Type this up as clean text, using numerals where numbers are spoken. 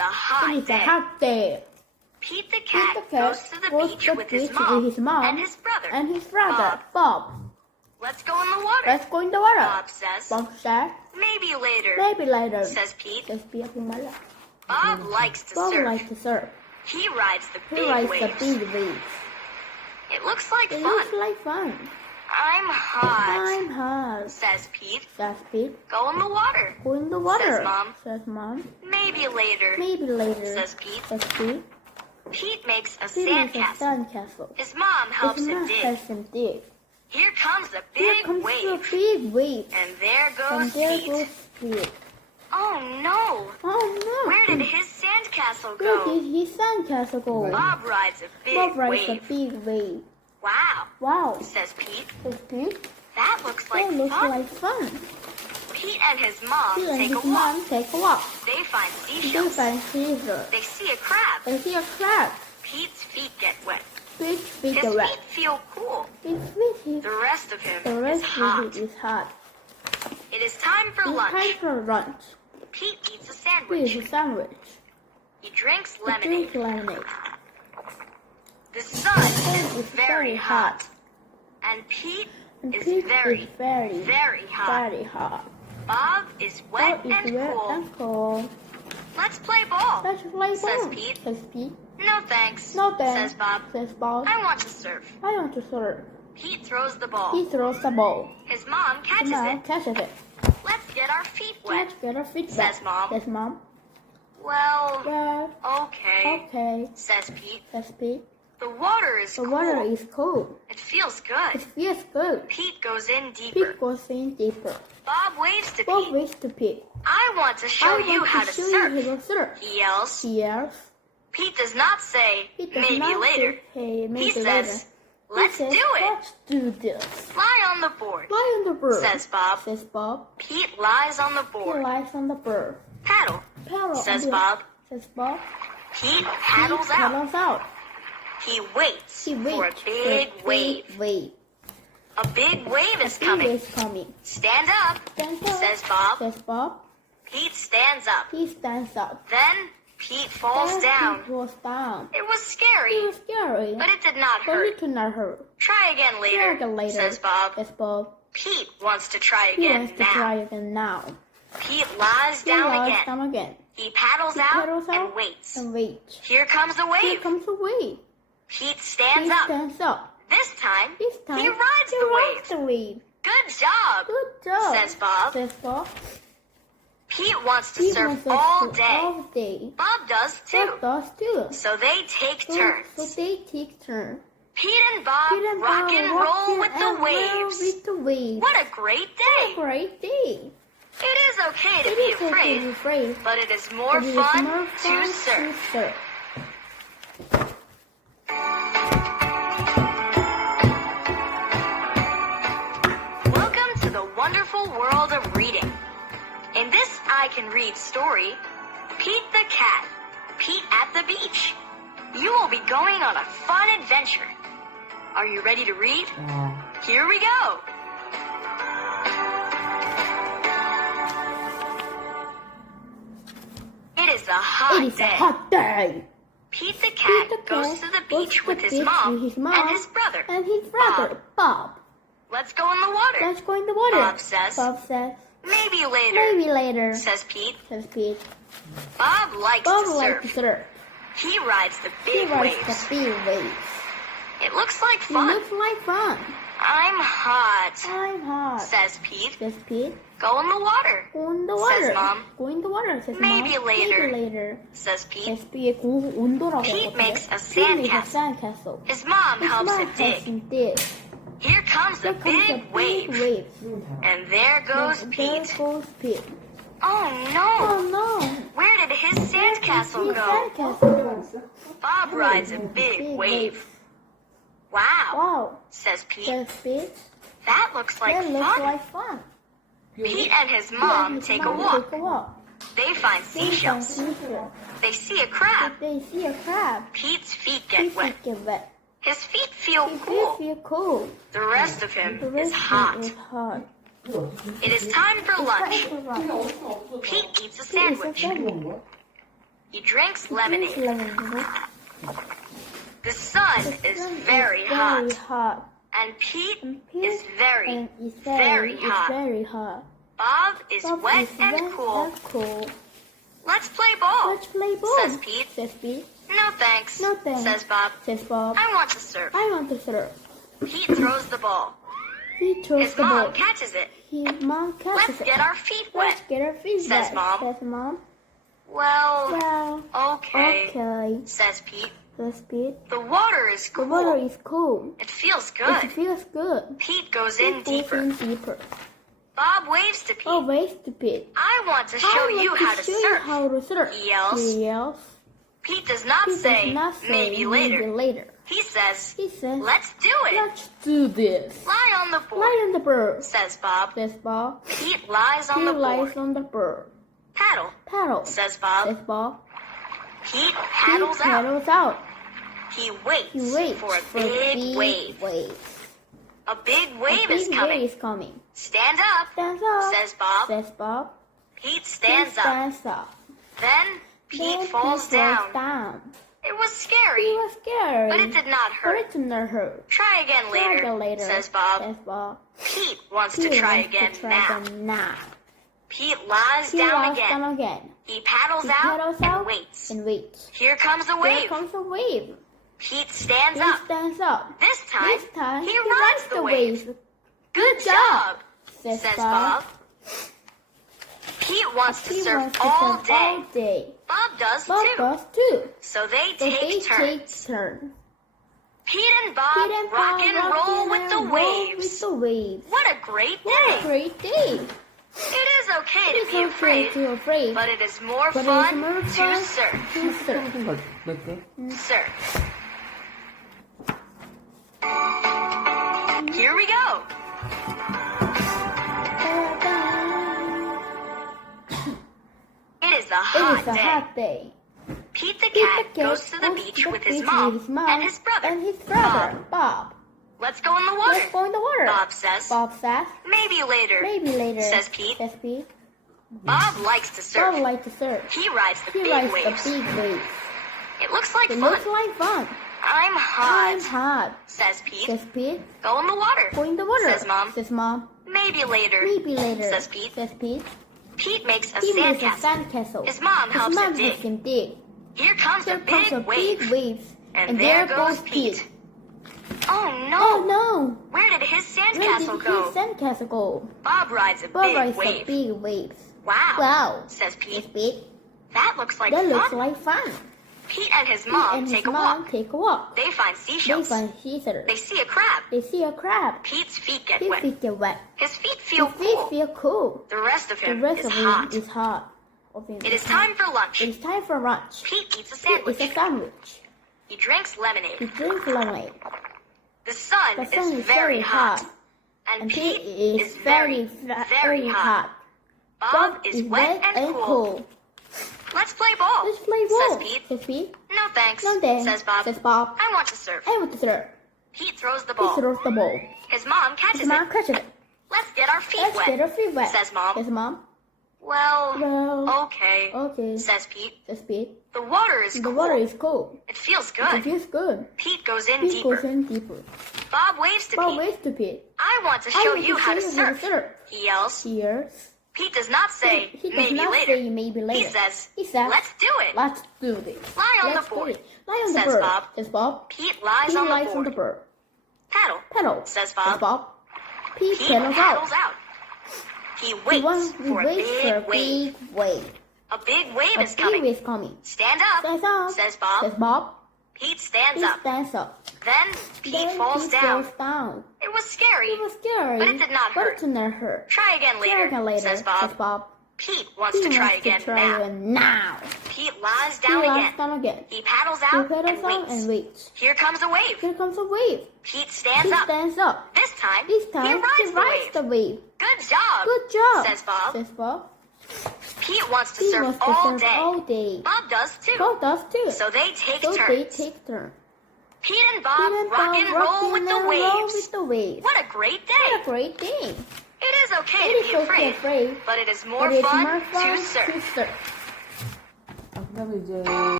hot It is a day. hot day. Pete the Pete cat the cat goes to the goes beach to with the his beach mom, with his mom and his brother. and his brother, Bob. Let's go in the water. Let's go in the water. Bob says. Bob says. Maybe later, Maybe later. says Pete. Says Pete. Bob likes to Bob surf. likes to surf. He rides the He big rides waves. the big waves. It looks like It fun. looks like fun. I'm hot, I'm hot. says Pete. Says Pete. Go in the water. Go in the water. Says Mom. Says Mom. Maybe later, Maybe later. says Pete. Says Pete. Pete makes a Pete makes a sandcastle. sandcastle. His mom helps His him mom dig. helps him dig. Here comes a Here big comes wave. the big wave. And there And goes there Pete. goes Pete. Oh no! Oh no! Where did his sandcastle Where go? did his sandcastle go? Bob rides a big Bob rides a wave. big wave. Wow, Wow. says Pete. Says Pete. That looks like That looks fun. like fun. Pete and his mom Pete and take a his walk. mom take a walk. They find They seashells. find seashell. They see a crab. They see a crab. Pete's feet get wet. Pete's feet His are wet. feet feel cool. His feet The rest of him the is rest hot. of it is hot. It is time for It's lunch. time for lunch. Pete eats a Pete sandwich. is a sandwich. He drinks He lemonade. drinks lemonade. The sun It's is very hot. And Pete And is Pete very, is very, very hot. very hot. Bob is wet Bob is and wet cool. and cold. Let's play ball. Let's play Says ball. Pete. Says Pete. No thanks, No thanks. says Bob. Says Bob. I want to surf. I want to surf. Pete throws the ball. He throws the ball. His mom The catches mom it. catches it. Let's get our feet wet. Let's get our feet wet. Says Mom. Says Mom. Well, Well, okay, okay. says Pete. Says Pete. The water is The cool. water is cold. It feels It good. feels good. Pete goes in Pete deeper. goes in deeper. Bob waves to Bob Pete. waves to Pete. I want to show I you want how to to show you surf. how to surf. He yells. He yells. Pete does not say, He does maybe not later. say, hey, maybe He later. says, He let's says, do it. Let's do this. Lie on the board, Lie on the bird. says Bob. Says Bob. Pete lies on the He board. lies on the bird. Paddle, Paddle says on the- Bob. Says Bob. Pete paddles He out. paddles out. He waits He waits for a big wave. wave. A big wave is Big coming. wave is coming. Stand up, Stands up. says Bob. Says Bob. Pete stands up. He stands up. Then Pete falls Then down. He falls down. It was It scary, was scary. but it did not But hurt. it did not hurt. Try again Try later, again later. says Bob. Says Bob. Pete wants to try He again wants to now. try again now. Pete lies He down lies again. down again. He paddles He out paddles and out waits. and waits. Here comes a Here wave. comes a wave. Pete He stands up. stands up. This time, This time he rides he the rides wave. the wave. Good job, Good job. says Bob. Says Bob. Pete wants to He surf wants to all surf day. All day. Bob does too. Bob does too. So they take So turns. they take turns. Pete and Bob Pete and rock Bob and rock roll with and the roll waves. With the waves. What a great What a day. great day. It is okay to It be is okay to afraid, be afraid. but it is more But it is fun more to fun surf. surf. Welcome to the wonderful world of reading. In this I Can Read story, Pete the cat, Pete at the beach. You will be going on a fun adventure. Are you ready to read? Here we go. It is a hot It is a day. hot day. Pete the cat Pete the goes cat to the goes beach to with the his beach mom, with his mom and his brother. And his brother, Bob. Let's go in the water. Let's go in the water. Bob says. Bob says. Maybe later, Maybe later. says Pete. Says Pete. Bob likes Bob to likes to surf. surf. He rides the He big rides waves. the big waves. It looks like It fun. looks like fun. I'm hot, I'm hot. says Pete. Says Pete. Go in the water, Go in the water. Says Mom. Go in the water. Says Maybe Mom. later. Maybe later. says Pete. Says Pete. 고 온도라고. Pete 하거든요. makes a Pete makes a sandcastle. sandcastle. His mom His helps mom him helps dig. him dig. Here comes a Here comes a big wave, wave. and there goes There Pete. goes Pete. Oh no! Oh no! Where did his sandcastle His go? sandcastle go. Bob rides a big wave. Wow, Wow! says Pete. Says Pete. That looks like That looks fun. like fun. Pete and his He mom and his take a mom walk. Take a walk. They find They find seashells. seashells. They see a crab. They see a crab. Pete's feet His get wet. feet get wet. His feet feel His cool. feet feel cold. The rest of him The is rest hot. is hot. It is time for lunch. It's time for lunch. Pete eats a Pete eats a sandwich. sandwich. He drinks He lemonade. drinks lemonade. The sun The is sun very is hot. Very hot. And Pete And Pete is very, and is very hot. very hot. Bob is Bob wet is and wet cool. and cool. Let's play ball, Let's play ball. says Pete. Says Pete. No thanks, No thanks. says Bob. Says Bob. I want to surf. I want to serve. Pete throws the ball. He throws His the mom ball. catches it. His mom catches Let's it. get our feet Let's wet. get our feet Says wet. Mom. Says Mom. Well, Well, okay, okay. says Pete. Says Pete. The water is The cool. water is cool. It feels It good. feels good. Pete goes in It goes deeper. in deeper. Bob waves to Pete. Oh, wait to Pete. I want to show I want you how to show you surf. how to surf. He yells. He yells. Pete does not Pete say, does not say maybe later. Maybe later. He says, He says, let's do it. let's do this. Lie on the board, Lie on the bird. says Bob. Says Bob. Pete lies on He the lies board. on the bird. Paddle, Paddle. says Bob. Says Bob. Pete He paddles out. paddles out. He waits, He waits for a big wave. A big wave A is big coming. wave is coming. Stand up, Stands up. says Bob. Says Bob. Pete He stands up. stands up. Then Pete Then falls Pete down. down. It was He scary, was scary. but it did not But hurt. it did not hurt. Try again Try later, again later. says Bob. Says Bob. Pete wants He to try wants again to try now. again now. Pete lies He down lies again. down again. He paddles He out paddles and out waits. and waits. Here comes a Here wave. comes a wave. Pete stands He up. stands up. This time, This time he rides the wave. Good job, job, Says says Bob. Bob. Pete wants to He surf wants to all surf day. all day. Bob does Bob too. does too. So they So they take take turns. turns. Pete and Bob Pete and rock Bob and rock roll and with the roll waves. With the waves. What a great What a day. great day. It is okay to It's be okay afraid, to afraid. but it is more But fun it's more to fun surf. to surf. Surf. Here we go. It is a It hot is a day. hot day. Pete the Pete cat the cat goes to the goes beach to with the his beach mom, with his mom and his brother. and his brother, Bob. Let's go in the water. Let's go in the water. Bob says. Bob says. Maybe later. Maybe later. Says Pete. Says Pete. Bob likes to surf. Bob likes to surf. He rides the He big rides waves. the big waves. It looks like It fun. looks like fun. I'm hot, I'm hot. says Pete. Says Pete. Go in the water. Go in the water. Says Mom. Says Mom. Maybe later. Maybe later. Says Pete. Says Pete. Pete makes a He makes a sandcastle. sandcastle. His mom helps him dig. him dig. Here comes a Here comes big a wave. big wave. And there goes Pete. Oh no! Oh no! Where did his Where sandcastle did go? his sandcastle go? Bob rides a Bob big rides wave. the big waves. Wow, Wow. says Says Pete. Pete. That looks like That fun. looks like fun. Pete and his Pete mom and his take a mom walk. take a walk. They find They seashells. find scissors. They see a crab. They see a crab. Pete's feet get His wet. feet get wet. His feet feel His feet cool. feel cool. The rest of The him rest is of hot. him is hot. It is time for lunch. It is time for lunch. Pete eats a It's sandwich. a sandwich. He drinks He lemonade. drinks lemonade. The sun, The sun is very hot. And And Pete Pete is very, very hot. Bob is wet and cool. Let's play ball, Let's play ball. says Pete. Says Pete. No thanks, No thanks. says Bob. Says Bob. I want to surf. I want to surf. Pete throws the He ball. throws the ball. His mom catches His mom it. catches it. Let's get our feet Let's wet, get our feet wet. says Mom. Says Mom. Well, Well, okay, okay. says Pete. Says Pete. The water is The cool. water is cold. It feels It good. feels good. Pete goes in Pete deeper. goes in deeper. Bob waves to Bob Pete. waves to Pete. I want to I show want you how to show you how to surf. surf. He yells. Here. Pete does not say He does maybe not later. say maybe later. He says, let's do it. Let's do this. Lie on Let's the do board, it. Lie on the says bird. Bob. Says Bob. Pete lies He on lies the on the board. bird. Paddle, Pedal. says Says Bob. Bob. Pete Pete pedals paddles out. out. He He waits for a waits for a big wave. big wave. A big wave A is big coming. wave is coming. Stand up, Stands up. says Bob. Says Bob. Pete stands He up. stands up. Then Pete Then falls Pete down. falls down. It was scary. It was scary. But it did not But hurt. it did not hurt. Try again Try later, again later. says Bob. Says Bob. Pete wants He to try wants again to try now. again now. Pete lies He down lies again. down again. He paddles He out pedals and out waits. and waits. Here comes a wave. Here comes a wave. Pete stands He up. stands up. This time, This time he rides the wave. the wave. Good job, Good job. says Bob. Says Bob. Pete wants to He surf wants to all surf day. all day. Bob does too. Bob does too. So they take So turns. they take turns. Pete and Bob Pete and rock Bob and rock roll with and the roll waves. with the waves. What a great day. What a great day. It is okay It to is be okay afraid, afraid, but it is more but it's fun more fun to surf. to surf. 그다음에 이제